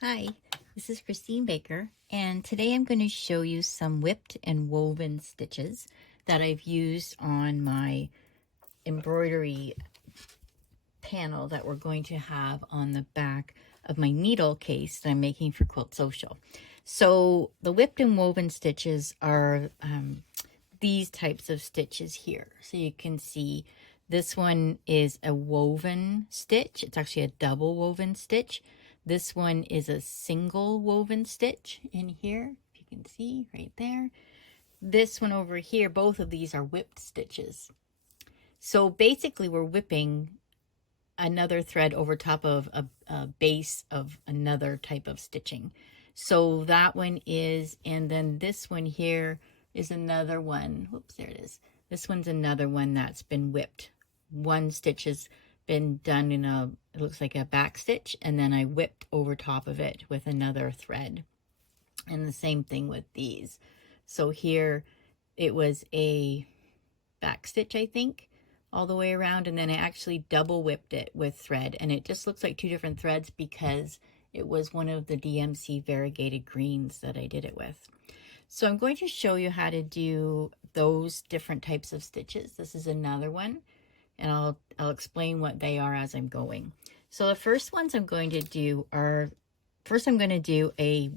Hi, this is Christine Baker, and today I'm going to show you some whipped and woven stitches that I've used on my embroidery panel that we're going to have on the back of my needle case that I'm making for Quilt Social. So the whipped and woven stitches are these types of stitches here. So you can see this one is a woven stitch. It's actually a double woven stitch. This one is a single woven stitch in here, if you can see right there. This one over here, both of these are whipped stitches. So basically we're whipping another thread over top of a base of another type of stitching. So that one is, and then this one here is another one. Whoops, there it is. This one's another one that's been whipped. One stitch has been done in it looks like a back stitch, and then I whipped over top of it with another thread. And the same thing with these. So here it was a back stitch, I think, all the way around, and then I actually double whipped it with thread, and it just looks like two different threads because it was one of the DMC variegated greens that I did it with. So I'm going to show you how to do those different types of stitches. This is another one, and I'll explain what they are as I'm going. So the first ones I'm going to do are, first I'm going to do a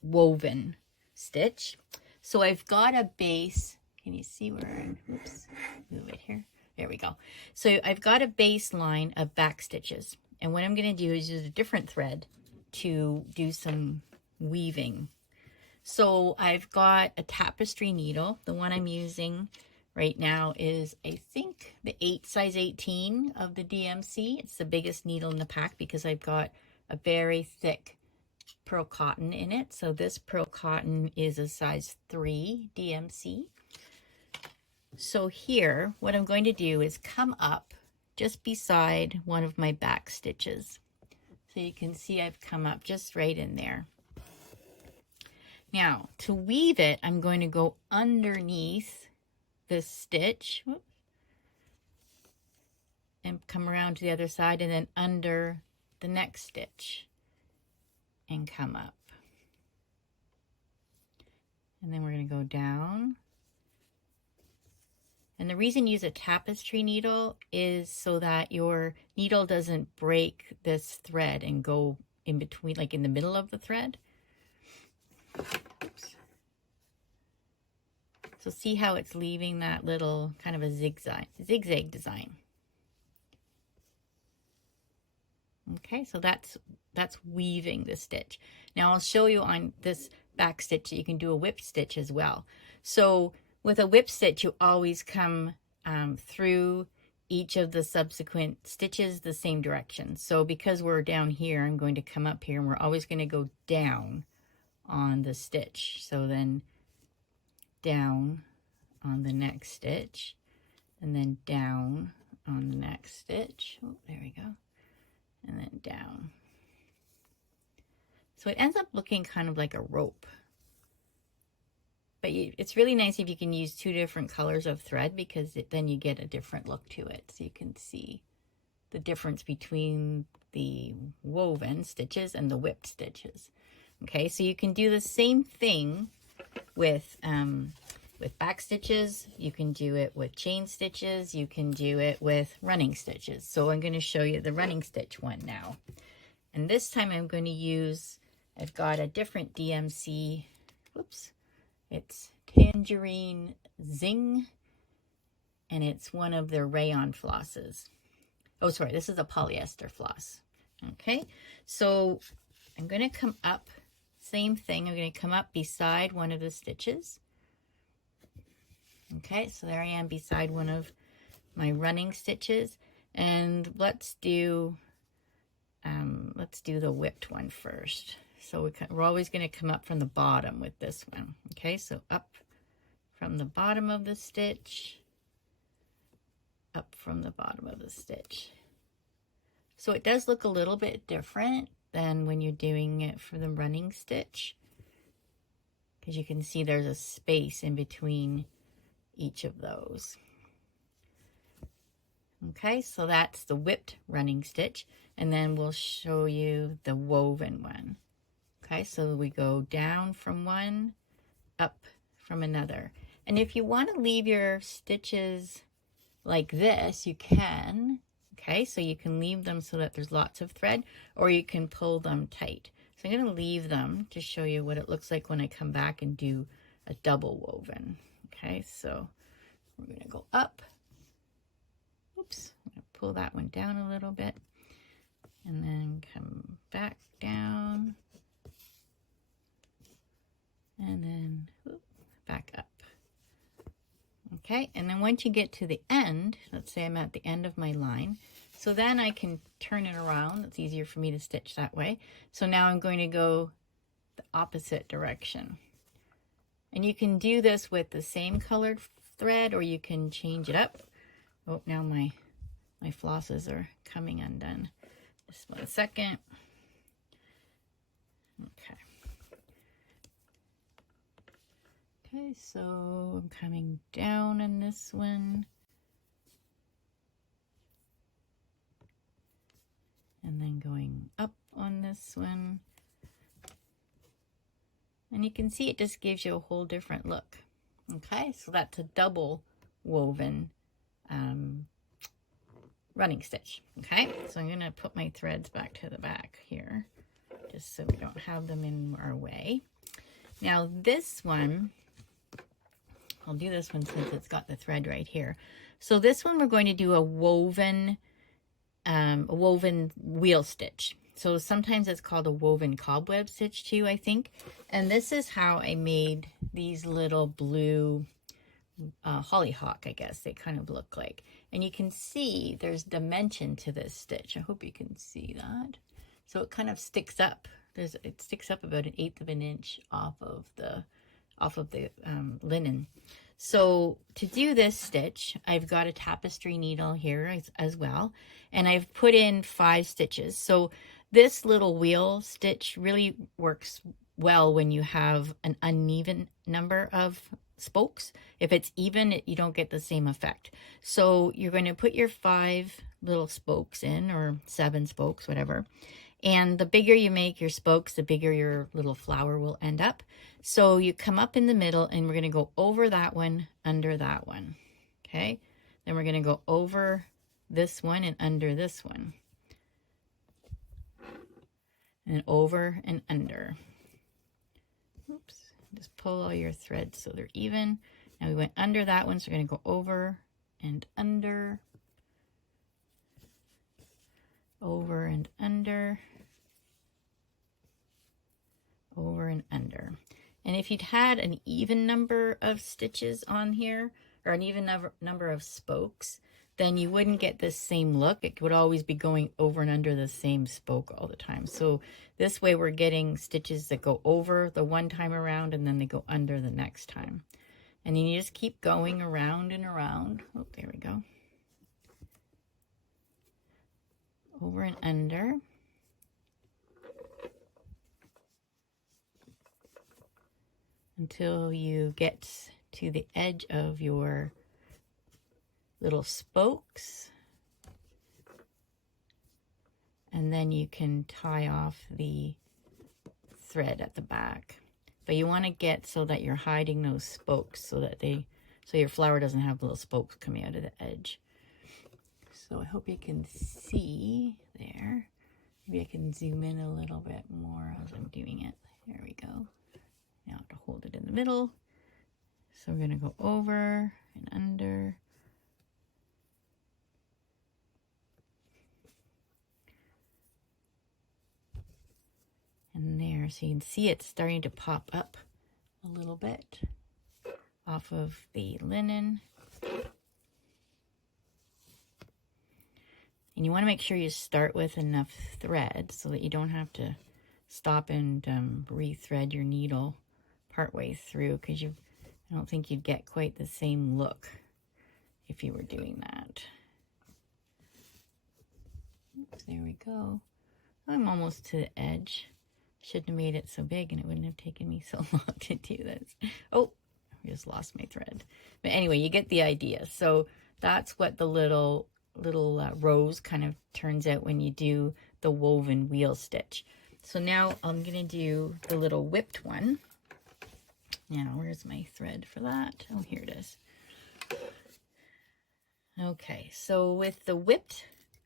woven stitch. So I've got a base. Can you see where oops, move it here. There we go. So I've got a baseline of back stitches. And what I'm going to do is use a different thread to do some weaving. So I've got a tapestry needle. The one I'm using right now is, I think, the size 18 of the DMC. It's the biggest needle in the pack because I've got a very thick pearl cotton in it. So this pearl cotton is a size 3 DMC. So here, what I'm going to do is come up just beside one of my back stitches. So you can see I've come up just right in there. Now, to weave it, I'm going to go underneath this stitch and come around to the other side, and then under the next stitch and come up. And then we're going to go down. And the reason you use a tapestry needle is so that your needle doesn't break this thread and go in between, like in the middle of the thread. Oops. So see how it's leaving that little kind of a zigzag design. Okay, so that's weaving the stitch. Now I'll show you on this back stitch that you can do a whip stitch as well. So with a whip stitch, you always come through each of the subsequent stitches the same direction. So because we're down here, I'm going to come up here, and we're always going to go down on the stitch. So then down on the next stitch, and then down on the next stitch. Oh, there we go. And then down. So it ends up looking kind of like a rope. But it's really nice if you can use two different colors of thread, because then you get a different look to it. So you can see the difference between the woven stitches and the whipped stitches. Okay, so you can do the same thing with back stitches. You can do it with chain stitches. You can do it with running stitches. So I'm going to show you the running stitch one now. And this time I'm going to use, I've got a different DMC. Whoops. It's Tangerine Zing, and it's one of their rayon flosses. Oh, sorry, this is a polyester floss. Okay, so I'm going to come up, same thing, I'm going to come up beside one of the stitches. Okay, so there I am beside one of my running stitches, and let's do the whipped one first. So we're always going to come up from the bottom with this one. Okay, so up from the bottom of the stitch, up from the bottom of the stitch. So it does look a little bit different than when you're doing it for the running stitch, because you can see there's a space in between each of those. Okay, so that's the whipped running stitch, and then we'll show you the woven one. Okay, so we go down from one, up from another. And if you want to leave your stitches like this, you can. Okay, so you can leave them so that there's lots of thread, or you can pull them tight. So I'm going to leave them to show you what it looks like when I come back and do a double woven. Okay, so we're going to go up. Oops, I'm going to pull that one down a little bit, and then come back down, and then back up. Okay, and then once you get to the end, let's say I'm at the end of my line, so then I can turn it around. It's easier for me to stitch that way. So now I'm going to go the opposite direction. And you can do this with the same colored thread, or you can change it up. Oh, now my flosses are coming undone. Just 1 second. Okay. Okay, so I'm coming down on this one. And then going up on this one. And you can see it just gives you a whole different look. Okay, so that's a double woven running stitch. Okay, so I'm going to put my threads back to the back here, just so we don't have them in our way. Now this one, I'll do this one since it's got the thread right here. So this one we're going to do a woven wheel stitch. So sometimes it's called a woven cobweb stitch too, I think. And this is how I made these little blue hollyhock, I guess they kind of look like. And you can see there's dimension to this stitch. I hope you can see that. So it kind of sticks up. It sticks up about 1/8 of an inch off of the linen. So to do this stitch, I've got a tapestry needle here as well, and I've put in 5 stitches. So this little wheel stitch really works well when you have an uneven number of spokes. If it's even, you don't get the same effect. So you're going to put your 5 little spokes in, or 7 spokes, whatever. And the bigger you make your spokes, the bigger your little flower will end up. So you come up in the middle, and we're going to go over that one, under that one. Okay? Then we're going to go over this one and under this one. And over and under. Oops. Just pull all your threads so they're even. Now we went under that one, so we're going to go over and under. Over and under. Over and under. And if you'd had an even number of stitches on here, or an even number of spokes, then you wouldn't get this same look. It would always be going over and under the same spoke all the time. So this way we're getting stitches that go over the one time around, and then they go under the next time. And then you just keep going around and around. Oh, there we go. Over and under. Until you get to the edge of your little spokes. And then you can tie off the thread at the back. But you want to get so that you're hiding those spokes so that so your flower doesn't have little spokes coming out of the edge. So I hope you can see there. Maybe I can zoom in a little bit more as I'm doing it. There we go. Now I have to hold it in the middle. So we're going to go over and under. And there, so you can see it's starting to pop up a little bit off of the linen. And you want to make sure you start with enough thread so that you don't have to stop and rethread your needle partway through, because I don't think you'd get quite the same look if you were doing that. Oops, there we go. I'm almost to the edge. Shouldn't have made it so big, and it wouldn't have taken me so long to do this. Oh, I just lost my thread. But anyway, you get the idea. So that's what the little rose kind of turns out when you do the woven wheel stitch. So now I'm going to do the little whipped one. Now, where's my thread for that? Oh, here it is. Okay, so with the whipped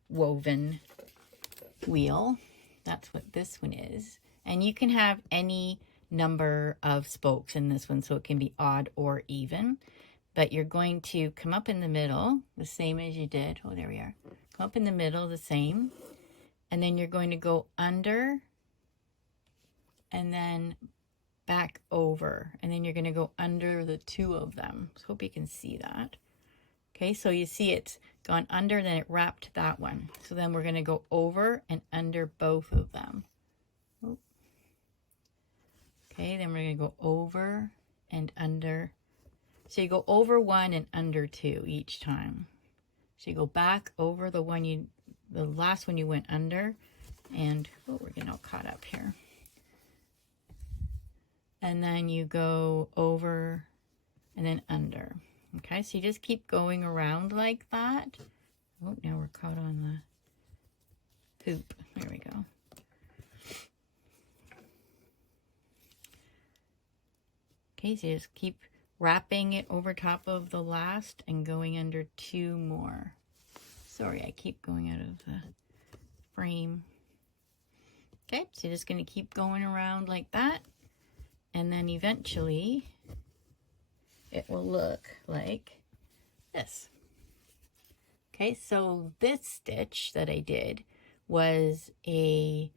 woven wheel, that's what this one is. And you can have any number of spokes in this one, so it can be odd or even. But you're going to come up in the middle, the same as you did. Oh, there we are. Come up in the middle, the same. And then you're going to go under and then back over. And then you're going to go under the two of them. So hope you can see that. Okay, so you see it's gone under, then it wrapped that one. So then we're going to go over and under both of them. Okay, then we're going to go over and under. So you go over one and under two each time. So you go back over the one the last one you went under, and oh, we're getting all caught up here. And then you go over and then under. Okay, so you just keep going around like that. Oh, now we're caught on the hoop. There we go. Okay, so you just keep wrapping it over top of the last and going under two more. Sorry, I keep going out of the frame. Okay, so you're just going to keep going around like that. And then eventually it will look like this. Okay, so this stitch that I did was a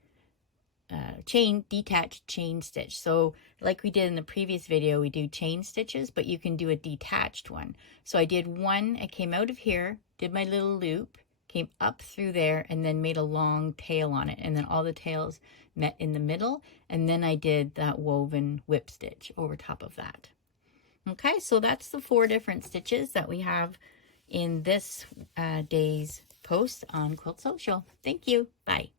detached chain stitch. So like we did in the previous video, we do chain stitches, but you can do a detached one. So I did one, I came out of here, did my little loop, came up through there, and then made a long tail on it. And then all the tails met in the middle. And then I did that woven whip stitch over top of that. Okay, so that's the 4 different stitches that we have in this day's post on Quilt Social. Thank you. Bye.